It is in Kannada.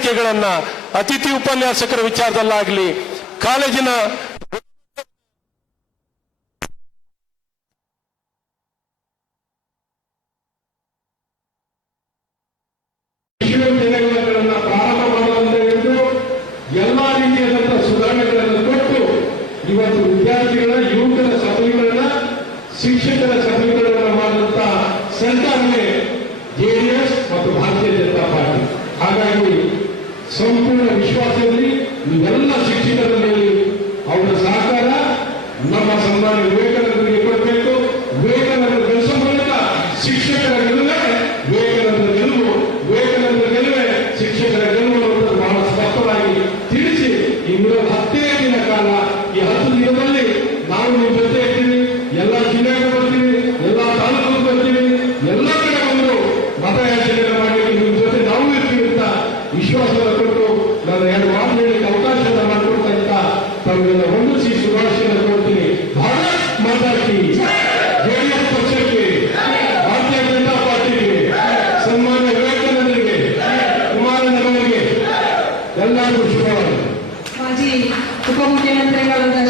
ಹೇಳಿಕೆಗಳನ್ನ ಅತಿಥಿ ಉಪನ್ಯಾಸಕರ ವಿಚಾರದಲ್ಲಾಗಲಿ, ಕಾಲೇಜಿನ ಎಲ್ಲಾ ರೀತಿಯಾದಂತಹ ಕೊಟ್ಟು ಇವತ್ತು ವಿದ್ಯಾರ್ಥಿಗಳ, ಯುವಕರ ಶಿಕ್ಷಕರ ಸಬಲೀಕರಣ ಮಾಡುವಂತ ಸರ್ಕಾರವೇ ಜೆಡಿಎಸ್ ಮತ್ತು ಭಾರತೀಯ ಜನತಾ ಪಾರ್ಟಿ ಹಾಗಾಗಿ ಸಂಪೂರ್ಣ ವಿಶ್ವಾಸದಲ್ಲಿ ನೀವೆಲ್ಲ ಶಿಕ್ಷಕರ ಮೇಲೆ ಅವರ ಸಹಕಾರ ನಮ್ಮ ಸನ್ಮಾನ್ಯ ವಿವೇಕಾನಂದರಿಗೆ ತಮಗೆಲ್ಲ ಒಂದು ಸಿ ಶುಭಾಶಯವನ್ನು ಕೊಡ್ತೀನಿ ಭಾರತ್ ಮಾತಾ ಕಿ ಜೆಡಿಎಸ್ ಪಕ್ಷಕ್ಕೆ, ಭಾರತೀಯ ಜನತಾ ಪಾರ್ಟಿಗೆ, ಸನ್ಮಾನ್ಯ ವಿವೇಕಾನಂದರಿಗೆ ಕುಮಾರಣ್ಣನವರಿಗೆ ಎಲ್ಲರಿಗೂ ಶುಭವಾಗಲಿ ಮಾಜಿ ಉಪಮುಖ್ಯಮಂತ್ರಿಗಳಾದ